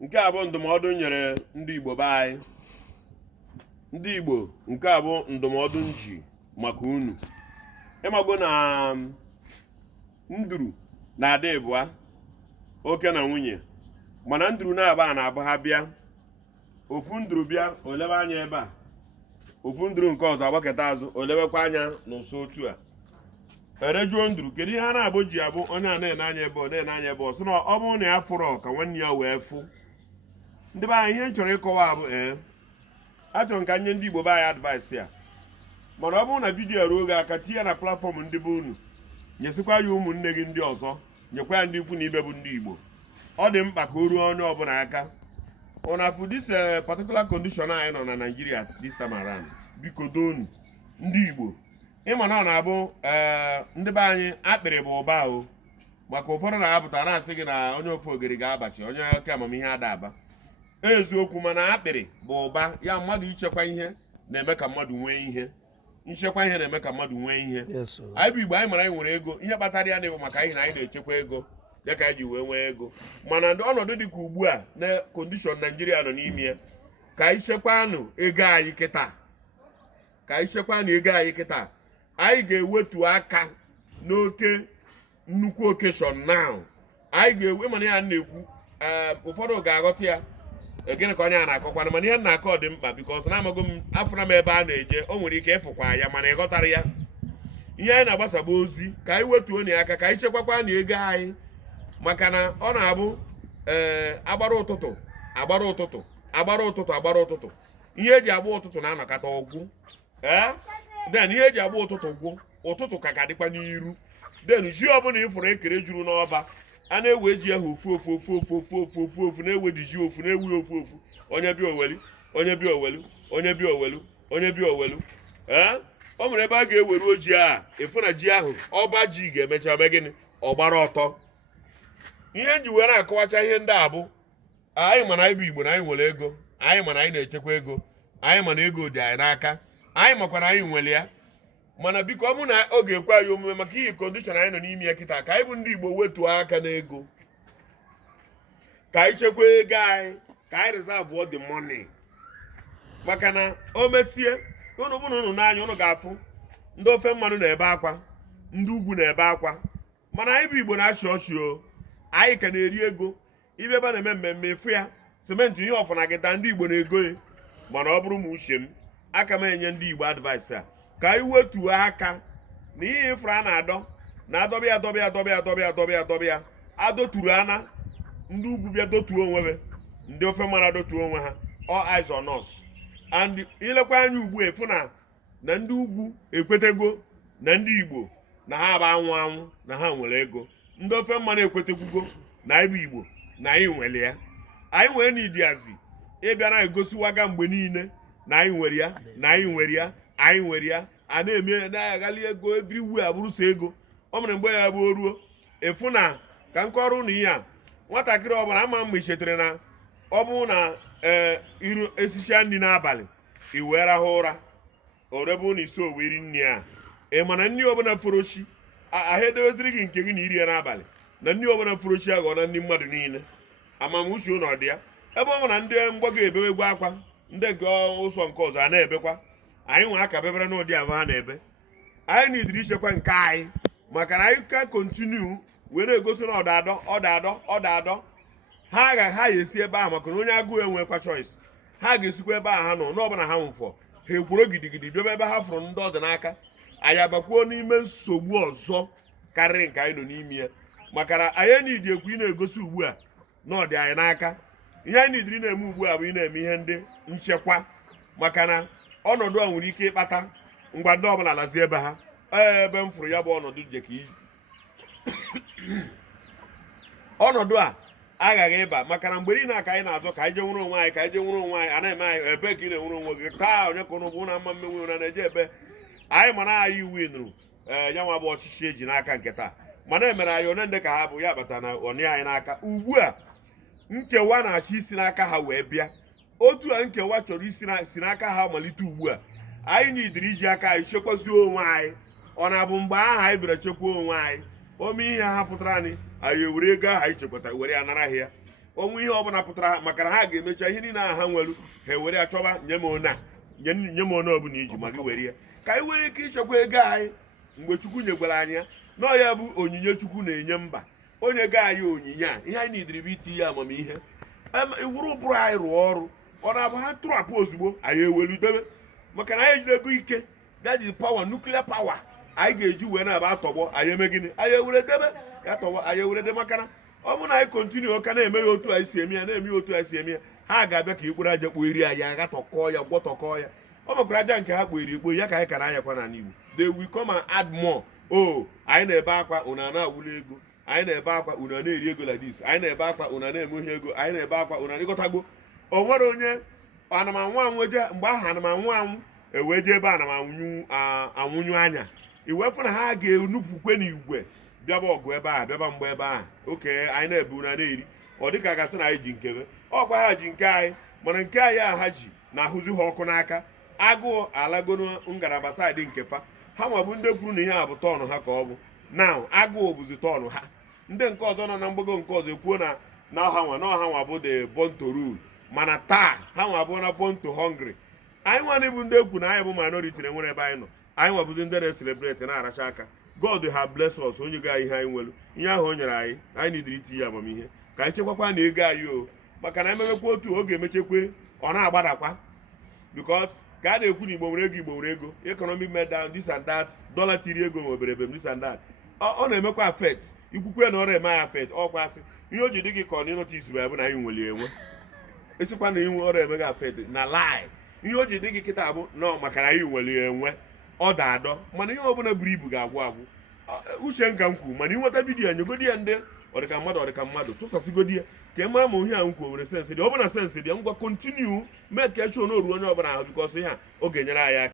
nke a bụ ndụmọdụ nyere ndị Igbo be anyị. Ndị Igbo, nke a bụ ndụmọdụ nji maka unu. Ịmago na nduru na-ada ịbụa oke na nwunye, mana nduru na-aba na-abụ ha bịa, ofu nduru bịa olebe anya ebe a, ofu nduru nke ọzọ agbaketa azụ olebekwa anya n'ụsọ otu a. Erejuo nduru, kedu ihe a na-abụ ji abụ onye a na-ene anya ebe ọ na-ene anya ebe ọ sị na ọ bụrụ na ya fụrụ ka nwanne ya wee fụ. Ndị be anyị, ihe m chọrọ ịkọwa bụ achọrọ ka nye ndị Igbo be anyị advice ya, mana ọ bụrụ na vidiyo ruo gị aka tinye na platfọm ndị be unu, nyesikwa ya ụmụnne gị ndị ọzọ, nyekwa ya ndị ikwu na ibe bụ ndị Igbo. Ọ dị mkpa ka o ruo onye ọbụla aka. Una for this particular condition anyị nọ na Nigeria this time around, biko donu ndị Igbo, ịma na ọ na-abụ ndị be anyị akpịrị bụ ụba o, maka ụfọdụ na-apụta na-asị gị na onye ofe ogiri ga-abachi, onye oke amamihe ada aba. Eziokwu, mana akpịrị bụ ụba ya. Mmadụ ichekwa ihe na-eme ka mmadụ nwee ihe. Nchekwa ihe na-eme ka mmadụ nwee ihe. Anyị bụ Igbo, anyị mara anyị nwere ego. Ihe kpatara ya na-ebu maka anyị na anyị na-echekwa ego dị ka anyị ji wee nwee ego. Mana ọnọdụ dị ka ugbu a na kondishọn Naijiria nọ n'ime ya, ka anyị chekwanụ ego anyị kịta, ka anyị chekwanụ ego anyị kịta. Anyị ga-ewetu aka n'oke nnukwu okeshọn now. Anyị ga-ewe, mana ya na-ekwu ụfọdụ ga-aghọta ya gịnị ka onye a na-akọkwana, mana ihe na-akọ dị mkpa bikọs na-amago m afụra m ebe a na-eje, o nwere ike ịfụkwa ya mana ịghọtara ya. Ihe anyị na-agbasagba ozi ka anyị wetuo na aka, ka anyị chekwakwa na ego anyị, maka na ọ na-abụ agbara ụtụtụ agbara ụtụtụ agbara ụtụtụ agbara ụtụtụ. Ihe eji agba ụtụtụ na-anọkata ọgwụ den ihe eji agba ụtụtụ gwụ ụtụtụ ka dịkwa n'iru. Den ji ọbụla ịfụrụ ekere juru n'ọba, a na-ewe ji ahụ ofu ofu ofu ofu ofu ofu ofu ofu, na-ewe ji ofu, na-ewe ofu ofu, onye bịa owelu, onye bịa owelu, onye bịa owelu, onye bịa owelu. O nwere ebe a ga-ewere oji a efu na ji ahụ ọba ji ga-emecha ome gịnị, ọ gbara ọtọ. Ihe nji were akọwacha ihe ndị a bụ anyị mana anyị bụ Igbo na anyị nwere ego, anyị mana anyị na-echekwa ego, anyị mana ego dị anyị n'aka, anyị makwana anyị nwere ya. Mana biko ọ bụ na ọ ga-ekwe anyị omume maka ihe kondishọn anyị nọ n'ime ya kịta, ka anyị bụ ndị Igbo wetuo aka n'ego, ka anyị chekwa ego anyị, ka anyị reserve the money. Maka na o mesie unu bụ na unu n'anya, unu ga-afụ ndị ofe mmanụ na-ebe akwa, ndị ugwu na-ebe akwa, mana anyị bụ Igbo na-achị ọchị o. Anyị ka na-eri ego. Ibe ebe a na-eme mmemme efu ya simenti ihe ọfụna gịta ndị Igbo na-ego ya. Mana ọ bụrụ m uche m, aka m enye ndị Igbo advice a ka anyị wetuo aka na ihe ifuru a na-adọbịa adọbịa adọbịa adọbịa adọbịa adọbịa adọturu ana, ndị ugwu bịa dotuo onwe ha, ndị ofe mmanụ adotuo onwe ha, all eyes on us. And ilekwa anya ugbu efu na ndị ugwu ekwetego na ndị Igbo na ha bụ anwụ anwụ, na ha nwere ego. Ndị ofe mmanụ ekwetegwugo na anyị bụ Igbo na anyị nwere ya. Anyị nwere n'idiazi ịbịa na-egosiwaga mgbe niile na anyị nwere ya, na anyị nwere ya, anyị nwere ya. A na-eme na-aghali ego everywhere abụrụ so ego. O mere mgbe ya bụ oruo efu na ka nkọrụ na ihe a, nwatakịrị ọbụla ama mgbe ichetere na ọ bụ na iru esicha nri n'abalị i wee rahụ ụra, orebụ na isi oweri nri a, ị mana nri ọbụla forochi ahụ edeweziri gị nke gị na iri ya n'abalị, na nri ọbụla forochi aghọ na ndị mmadụ niile. Amamuche ụlọ dị ya ebe ọ bụ na ndị mgbago ebewegwu akwa, ndị nke ụsọ nke ọzọ a na-ebekwa. Anyị nwe aka bebere n'ụdị ahụ ha na-ebe. Anyị nidiri ichekwa nke anyị, maka na anyị ka kontinu wee na-egosi na ọdadọ ha agaghị esi ebe ahụ, maka na onye agụụ enwekwa choice. Ha ga-esikwa ebe ahụ ha nọ n'ọbụla ha nwụfọ, ha ekworo gidigidi bịaba ebe ha fụrụ ndị ọdị n'aka. Anyị abakwuo n'ime nsogbu ọzọ karịrị nke anyị nọ n'ime ya, maka na anyị nidi ekwu ị na-egosi ugbu a na ọ dị anyị n'aka. Ihe anyị nidiri na-eme ugbu a bụ ị na-eme ihe ndị nchekwa, maka na ọnọdụ a nwere ike ịkpata ngwa ndị ọbụla lazie ebe ha. Ebe m fụrụ ya bụ ọnọdụ jeka iji ọnọdụ a aghaghị ịba, maka na mgbe niile aka anyị na-azọ ka anyị je nwere onwe anyị, ka anyị je nwere onwe anyị, a na-eme anyị ebe ka ị na-enwere onwe gị taa onye ka ụnụ bụ na mma mmenwe na na-eje ebe anyị mana anyị winụrụ ya nwa bụ ọchịchị eji n'aka nke taa, mana emere anyị one ndị ka ha bụ ya kpata na ọnị anyị n'aka. Ugbu a nkewa na-achọ isi n'aka ha wee bịa, otu a nkewa chọrọ si n'aka ha malite ugbu a. Anyị nidiri iji aka anyị chekwazie onwe anyị. Ọ na-abụ mgbe aha anyị bịara chekwaa onwe anyị, ome ihe ha pụtara anyị anyị ewere ego ahụ anyị chekwatara were ya nara ya onwe ihe ọbụla pụtara maka na ha ga-emecha ihe niile ahụ ha nwere ha ewere ya chọba nye m one ọbụla iji ma gị were ya ka anyị nwere ike ichekwa ego anyị mgbe Chukwu nyegwara anyị ya nọọ ya bụ onyinye Chukwu na-enye mba onye ga anyị onyinye a ihe anyị nidiri bụ iti ya amamihe iwuru ụbụrụ anyị rụọ ọrụ ọ na-abụ ha tụrapụ ozugbo anyị eweludebe maka na anyị ejidego ike that is power nuclear power anyị ga-eji wee na-aba atọgbọ anyị eme gịnị anyị ewere debe ya tọgbọ anyị ewere debe maka na ọ bụrụ na anyị kontinu ụka na-eme ya otu anyị si eme ya na-eme ya otu anyị si eme ya ha ga-abịa ka ikpere aja kpo iri anyị agha tọkọọ ya gwọtọkọọ ya ọ makwara aja nke ha kpoiri ekpo ya ka anyị kara anyakwa na Igbo they will come and add more anyị na-ebe akwa una na-awụli ego anyị na-ebe akwa una na-eri ego like this anyị na-ebe akwa una na-eme ihe ego anyị na-ebe akwa una n'ịgọtago o nwere onye anamanwụ anwụ eje mgbe ahụ anamanwụ anwụ ewee je ebe anwụnyu anya iwefụ na ha ga-enupụkwe n'igwe bịaba ọgụ ebe a bịaba mgbe ebe a oke anyị na-ebu una na-eri ọ dịka gasị na anyị ji nkebe ọkwa ha ji nke anyị mana nke anyị a ha ji na-ahụzi ha ọkụ n'aka agụụ alagono ngalaba saịdị nke fa ha ma bụ ndị kwuru na ihe a bụ tọnụ ha ka ọ bụ na agụụ bụzi tọnụ ha ndị nke ọzọ nọ na mgbago nke ọzọ ekwuo na ọha nwa bụ the born to rule mana taa ha nwa bụ na born to hungry anyị nwa bụ ndị ekwu na anyị bụ minority na-enwere ebe anyị nọ anyị nwa bụzi ndị na-eselebreti na-aracha aka God have bless us onye ga ihe anyị nwere ihe ahụ o nyere anyị nidiri iti ya amamihe ka anyị chekwakwa na ego anyị o maka na ememekwa otu oge emechekwe ọ na-agbadakwa because ka a na-ekwu na Igbo nwere ego economic meltdown this and that dollar tiri ego ma obere ebe this and that ọ na-emekwa affect ikwukwe na ọrụ eme ya affect ọkwa asị ihe o ji dị gị ka ọ na ịnọtisi bụ na anyị nwere enwe esikwa na inwe ọrụ eme gị affect na lie ihe o ji dị gị kịta bụ nọ maka na anyị nwere enwe ọ da-adọ mana ihe ọbụla buru ibu ga-agwụ agwụ uche nka m kwuru mana ịnweta vidiyo ya nyegodi ya ndị ọdịka mmadụ tụsasịgodi ya ka ị mara ma ihe a m kwuo nwere sensị dị ọ bụla sensị dị ngwa kontinu mee ka echụọ n'oru onye ọbụla ahụ bikọsị ihe a ọ ga-enyere anyị aka